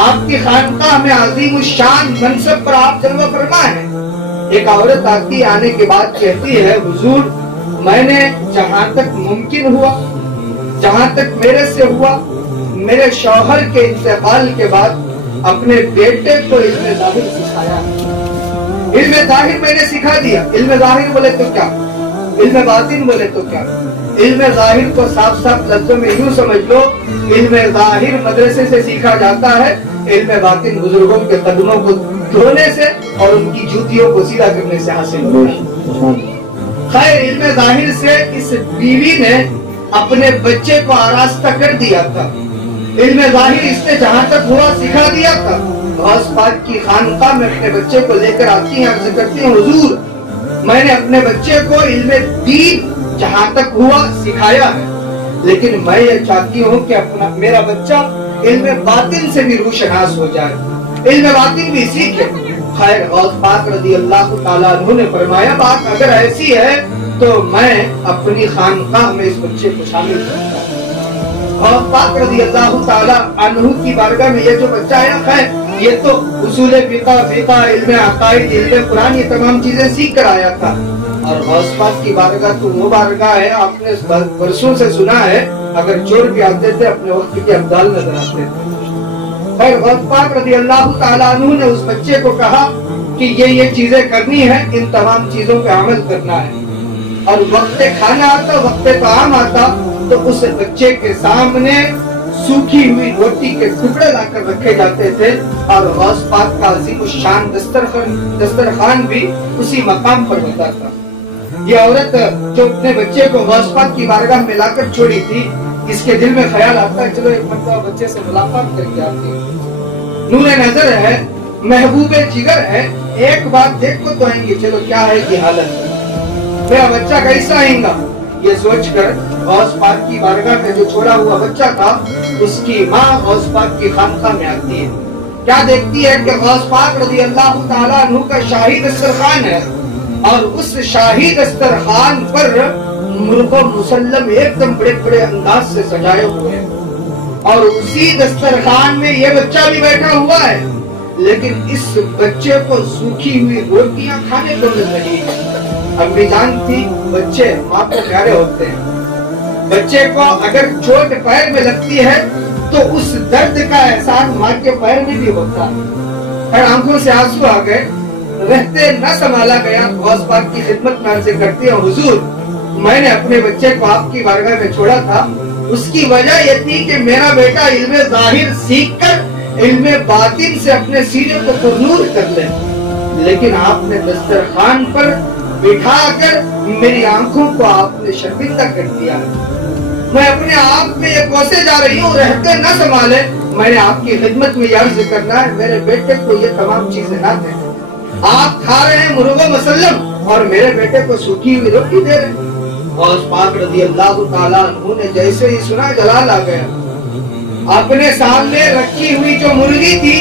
آپ کی خانقاہ میں عظیم الشان منصب پر آپ جلوہ فرما ہیں۔ ایک عورت آتی آنے کے بعد کہتی ہے حضور میں نے جہاں تک ممکن ہوا، جہاں تک میرے سے ہوا، میرے شوہر کے انتقال کے بعد اپنے بیٹے کو علم ظاہر سکھایا۔ علم ظاہر میں نے سکھا دیا۔ علم ظاہر بولے تو کیا، علم باطن بولے تو کیا؟ علم ظاہر کو صاف صاف لفظوں میں یوں سمجھ لو، علم ظاہر مدرسے سے سیکھا جاتا ہے، علم باطن بزرگوں کے قدموں کو دھونے سے اور ان کی جوتیوں کو سیدھا کرنے سے حاصل ہوتا ہے۔ خیر علم ظاہر سے اس بیوی نے اپنے بچے کو آراستہ کر دیا تھا۔ علم ظاہر اس نے جہاں تک ہوا سکھا دیا تھا۔ غوث پاک کی خانقاہ میں اپنے بچے کو لے کر آتی ہیں، عرض کرتی ہیں حضور میں نے اپنے بچے کو علم دین جہاں تک ہوا سکھایا ہے، لیکن میں یہ چاہتی ہوں کہ میرا بچہ علم باطن سے بھی روشناس ہو جائے، علم باطن بھی سیکھے۔ خیر غوث پاک رضی اللہ تعالیٰ عنہ نے فرمایا بات اگر ایسی ہے تو میں اپنی خانقاہ میں اس بچے کو شامل کرتا ہوں۔ غوث پاک رضی اللہ تعالیٰ عنہ کی بارگاہ میں یہ جو بچہ ہے خیر یہ تو اصول فقہ، علم عقائد، علم قرآن یہ تمام چیزیں سیکھ کر آیا تھا، اور غوث پاک کی بارگاہ تو وہ بارگاہ ہے آپ نے برسوں سے سنا ہے، اگر چور بھی آتے تھے اپنے وقت کے ابدال نظر آتے تھے۔ خیر غوث پاک رضی اللہ تعالیٰ عنہ نے اس بچے کو کہا کہ یہ چیزیں کرنی ہے، ان تمام چیزوں پہ عمل کرنا ہے، اور وقت کھانا آتا، وقت طعام آتا تو اس بچے کے سامنے سوکھی ہوئی روٹی کے ٹکڑے لا کر رکھے جاتے تھے، اور غوث پاک کا عظیم الشان دسترخوان بھی اسی مقام پر ہوتا تھا۔ یہ عورت جو اپنے بچے کو غوث پاک کی بارگاہ میں لا کر چھوڑی تھی، اس کے دل میں خیال آتا ہے چلو ایک مرتبہ بچے سے ملاقات کر کے آتی ہے، نور نظر ہے، محبوب جگر ہے، ایک بات دیکھ کو تو آئیں گے، چلو کیا ہے کی حالت، میرا بچہ کیسا آئیں گا، یہ سوچ کر غوث پاک کی بارگاہ میں جو چھوڑا ہوا بچہ تھا اس کی ماں غوث پاک کی خانقاہ میں آتی ہے، کیا دیکھتی ہے کہ غوث پاک رضی اللہ تعالیٰ عنہ کا شاہی دسترخوان ہے، اور اس شاہی دسترخوان پر مرغ و مسلم ایک دم بڑے بڑے انداز سے سجائے ہوئے ہیں، اور اسی دسترخوان میں یہ بچہ بھی بیٹھا ہوا ہے، لیکن اس بچے کو سوکھی ہوئی روٹیاں کھانے کو مل رہی ہیں۔ امی جان تھی بچے ماں کو پیارے ہوتے ہیں، بچے کو اگر چوٹ پیر میں لگتی ہے تو اس درد کا احساس ماں کے پیر میں بھی ہوتا ہے، اور آنکھوں سے آنسو آ گئے، رہتے نہ سنبھالا گیا، غوث پاک کی خدمت میں عرض کرتی ہوں حضور میں نے اپنے بچے کو آپ کی بارگاہ میں چھوڑا تھا، اس کی وجہ یہ تھی کہ میرا بیٹا علم ظاہر سیکھ کر علم باطن سے اپنے سینے کو پرنور کر لے، لیکن آپ نے دسترخوان پر بٹھا کر میری آنکھوں کو آپ نے شرمندہ کر دیا، میں اپنے آپ میں یہ کوسے جا رہی ہوں، رہتے نہ سنبھالے، میں نے آپ کی خدمت میں یہ عرض کرنا ہے میرے بیٹے کو یہ تمام چیزیں نہ دیں، آپ کھا رہے ہیں مرغ و مسلم اور میرے بیٹے کو سوکھی ہوئی روٹی دے رہے ہیں۔ غوث پاک رضی اللہ تعالیٰ عنہ نے جیسے ہی سنا جلال آ گیا، اپنے سامنے رکھی ہوئی جو مرغی تھی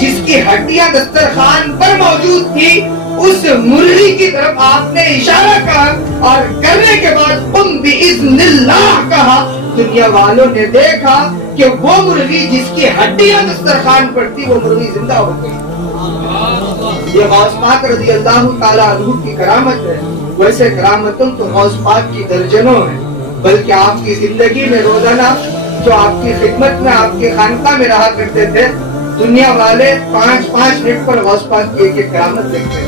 جس کی ہڈیاں دسترخوان پر موجود تھی، اس مرغی کی طرف آپ نے اشارہ کہا اور کرنے کے بعد قم بِإِذْنِ اللَّهِ کہا، دنیا والوں نے دیکھا کہ وہ مرغی جس کی ہڈیاں دسترخوان پر تھی وہ مرغی زندہ ہو گئی۔ یہ غوث پاک رضی اللہ تعالیٰ عنہ کی کرامت ہے، ویسے کرامتوں تو غوث پاک کی درجنوں ہیں، بلکہ آپ کی زندگی میں روزانہ جو آپ کی خدمت میں آپ کی خانقاہ میں رہا کرتے تھے، دنیا والے 5-5 منٹ پر غوث پاک کی ایک کرامت دیکھتے تھے۔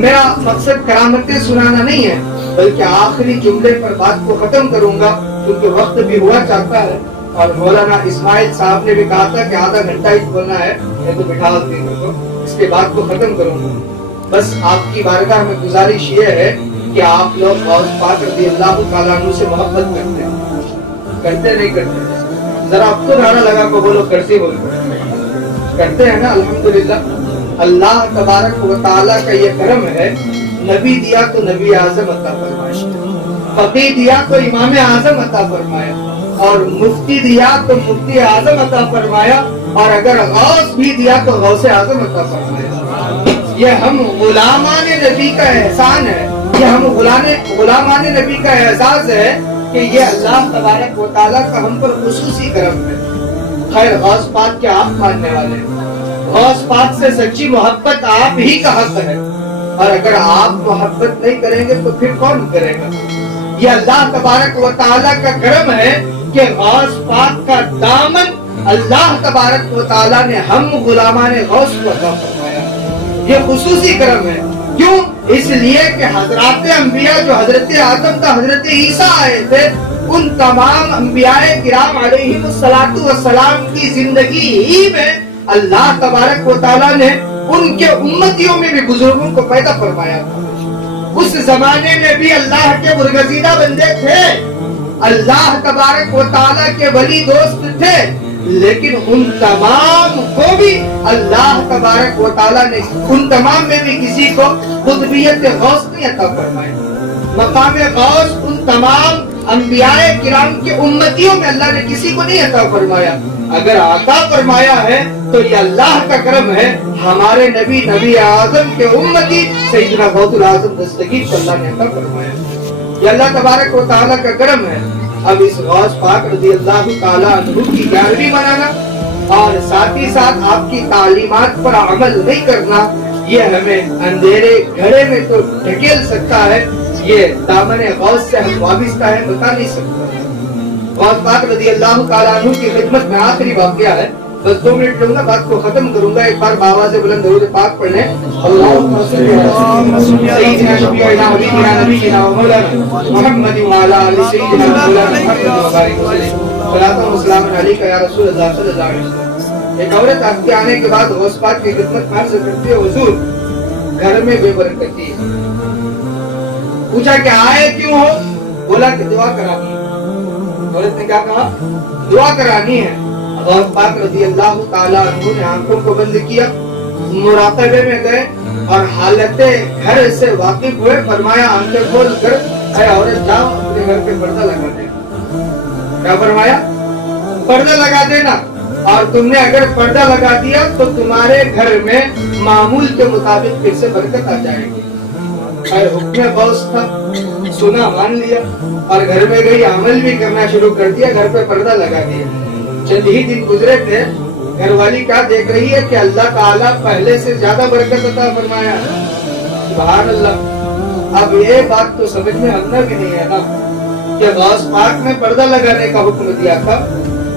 میرا مقصد کرامتیں سنانا نہیں ہے، بلکہ آخری جملے پر بات کو ختم کروں گا کیونکہ وقت بھی ہوا چاہتا ہے، اور مولانا اسماعیل صاحب نے بھی کہا تھا کہ آدھا گھنٹہ ہی بولنا ہے، یہ تو بٹھا دیں گے، اس کے بعد کو ختم کروں گا۔ بس آپ کی بارگاہ میں گزارش یہ ہے کہ آپ لوگ غوث پاک رضی اللہ تعالیٰ عنہ سے محبت کرتے ہیں، کرتے نہیں کرتے؟ ذرا اب تو نعرہ لگا کو بولو کرتے بولو، کرتے ہیں نا؟ الحمدللہ اللہ تبارک و تعالیٰ کا یہ کرم ہے، نبی دیا تو نبی اعظم عطا فرمایا، فقیہ دیا تو امام اعظم عطا فرمایا، اور مفتی دیا تو مفتی اعظم عطا فرمایا، اور اگر غوث بھی دیا تو غوث اعظم عطا فرمایا۔ یہ ہم غلامان نبی کا احسان ہے، یہ ہم غلامان نبی کا اعزاز ہے کہ یہ اللہ تبارک و تعالیٰ کا ہم پر خصوصی کرم ہے۔ خیر غوث پاک کے آپ ماننے والے ہیں، غوث پاک سے سچی محبت آپ ہی کا حق ہے، اور اگر آپ محبت نہیں کریں گے تو پھر کون کرے گا؟ یہ اللہ تبارک و تعالیٰ کا کرم ہے کہ غوث پاک کا دامن اللہ تبارک و تعالیٰ نے ہم غلامان غوث کو عطا فرمایا۔ یہ خصوصی کرم ہے، کیوں؟ اس لیے کہ حضرات انبیاء جو حضرت آدم تا حضرت عیسیٰ آئے تھے، ان تمام انبیاء کرام علیہم السلام کی زندگی ہی میں اللہ تبارک و تعالیٰ نے ان کے امتیوں میں بھی بزرگوں کو پیدا فرمایا تھا۔ اس زمانے میں بھی اللہ کے برگزیدہ بندے تھے، اللہ تبارک و تعالیٰ کے ولی دوست تھے، لیکن ان تمام کو بھی اللہ تبارک و تعالیٰ نے ان تمام میں بھی کسی کو قطبیت غوث نہیں عطا فرمایا۔ مقام غوث ان تمام انبیاء کرام کے امتیوں میں اللہ نے کسی کو نہیں عطا فرمایا۔ اگر عطا فرمایا ہے تو یہ اللہ کا کرم ہے، ہمارے نبی اعظم کے امتی سیدنا غوث العظم دستگیر کو اللہ نے عطا فرمایا۔ یہ اللہ تبارک و تعالیٰ کا کرم ہے۔ اب اس غوث پاک رضی اللہ تعالیٰ عنہ کی 11ویں منانا اور ساتھ ہی ساتھ آپ کی تعلیمات پر عمل نہیں کرنا، یہ ہمیں اندھیرے گھڑے میں تو ڈھکیل سکتا ہے، یہ دامن غوث سے ہم وابستہ ہے بتا نہیں سکتا۔ غوث پاک رضی اللہ تعالیٰ عنہ کی خدمت میں آخری واقعہ ہے، بس 2 منٹ لوں گا، بات کو ختم کروں گا۔ ایک بار بآواز بلند درود پاک پڑھیں، اللہم صلی علی سیدنا شفیعنا حبیبنا نبینا و مولانا محمد وعلی آل سیدنا مولانا محمد وبارک وسلم، صلاۃ و سلام علیک یا رسول اللہ صلی اللہ علیہ وسلم۔ ایک عورت آپ کے آنے کے بعد غوث پاک کی خدمت میں عرض کرتی ہے، حضور گھر میں بے برکتی ہے۔ پوچھا کہ آئے کیوں ہو؟ بولا کہ دعا کرانی ہے۔ عورت نے کیا کہا؟ دعا کرانی ہے۔ غوث پاک رضی اللہ تعالیٰ عنہ نے آنکھوں کو بند کیا، مراقبے میں گئے اور حالت گھر سے واقف ہوئے، فرمایا آنکھیں کھول کر اے عورت جاؤ اپنے گھر پہ پردہ لگا دینا۔ کیا فرمایا؟ پردہ لگا دینا، اور تم نے اگر پردہ لگا دیا تو تمہارے گھر میں معمول کے مطابق پھر سے برکت آ جائے گی۔ حکم غوث تھا، سنا مان لیا اور گھر میں گئی، عمل بھی کرنا شروع کر دیا، گھر پہ پردہ لگا دیا۔ چند ہی دن گزرے تھے، گھر والی کیا دیکھ رہی ہے کہ اللہ تعالیٰ پہلے سے زیادہ برکت عطا فرمایا۔ سبحان اللہ۔ اب یہ بات تو سمجھ میں آنا بھی نہیں ہے نا کہ غوث پاک نے پردہ لگانے کا حکم دیا تھا،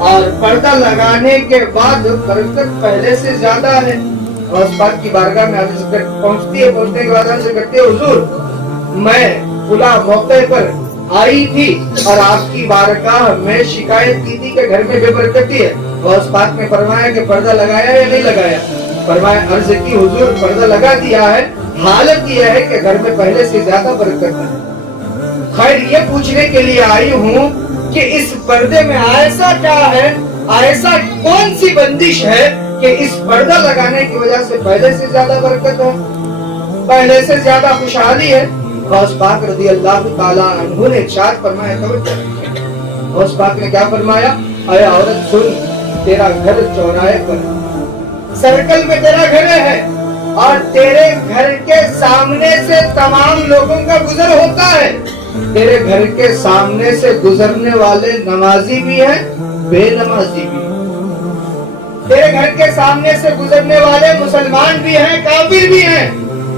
اور پردہ لگانے کے بعد برکت پہلے سے زیادہ ہے۔ غوث پاک کی بارگاہ میں عرض پہنچتی ہے، پہنچنے کے بعد عرض کرتی ہے، حضور میں فلاں موقع پر آئی تھی اور آپ کی بارگاہ میں شکایت کی تھی کہ گھر میں بے برکتی ہے۔ غوث پاک نے فرمایا کہ پردہ لگایا یا نہیں لگایا؟ فرمایا عرض کی حضور پردہ لگا دیا ہے، حالت یہ ہے کہ گھر میں پہلے سے زیادہ برکت ہے۔ خیر یہ پوچھنے کے لیے آئی ہوں کہ اس پردے میں ایسا کیا ہے، ایسا کون سی بندش ہے کہ اس پردہ لگانے کی وجہ سے پہلے سے زیادہ برکت ہے، پہلے سے زیادہ خوشحالی ہے؟ غوث پاک رضی اللہ تعالیٰ عنہ نے ارشاد فرمایا، غوث پاک نے کیا فرمایا؟ اے عورت سن، تیرا گھر چوراہے پر، سرکل میں تیرا گھر ہے، اور تیرے گھر کے سامنے سے تمام لوگوں کا گزر ہوتا ہے۔ تیرے گھر کے سامنے سے گزرنے والے نمازی بھی ہیں، بے نمازی بھی ہیں۔ تیرے گھر کے سامنے سے گزرنے والے مسلمان بھی ہیں، کافر بھی ہیں،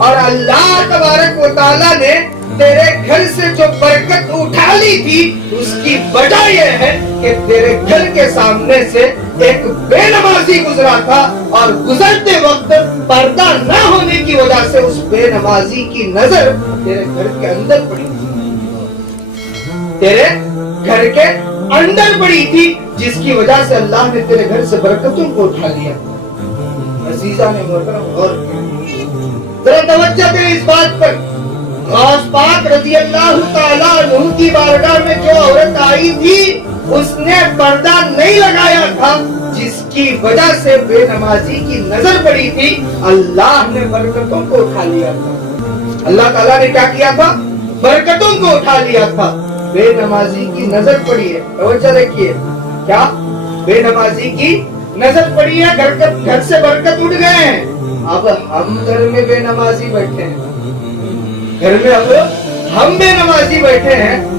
اور اللہ تبارک و تعالیٰ نے تیرے گھر سے جو برکت اٹھا لی تھی اس کی وجہ یہ ہے کہ تیرے گھر کے سامنے سے ایک بے نمازی گزرا تھا، اور گزرتے وقت پردہ نہ ہونے کی وجہ سے اس بے نمازی کی نظر تیرے گھر کے اندر پڑی تھی، تیرے گھر کے اندر پڑی تھی، جس کی وجہ سے اللہ نے تیرے گھر سے برکتوں کو اٹھا لیا۔ عزیزہ نے محترم غور کیا، ذرا توجہ دیں اس بات پر۔ غوث پاک رضی اللہ تعالیٰ عنہ کی بارگاہ میں جو عورت آئی تھی اس نے پردہ نہیں لگایا تھا، جس کی وجہ سے بے نمازی کی نظر پڑی تھی، اللہ نے برکتوں کو اٹھا لیا تھا۔ اللہ تعالیٰ نے کیا کیا تھا؟ برکتوں کو اٹھا لیا تھا۔ بے نمازی کی نظر پڑی ہے، توجہ رکھیے، کیا بے نمازی کی نظر پڑی ہے، گھر سے برکت اٹھ گئے ہیں۔ اب ہم گھر میں بے نمازی بیٹھے ہیں، گھر میں اب ہم بے نمازی بیٹھے ہیں،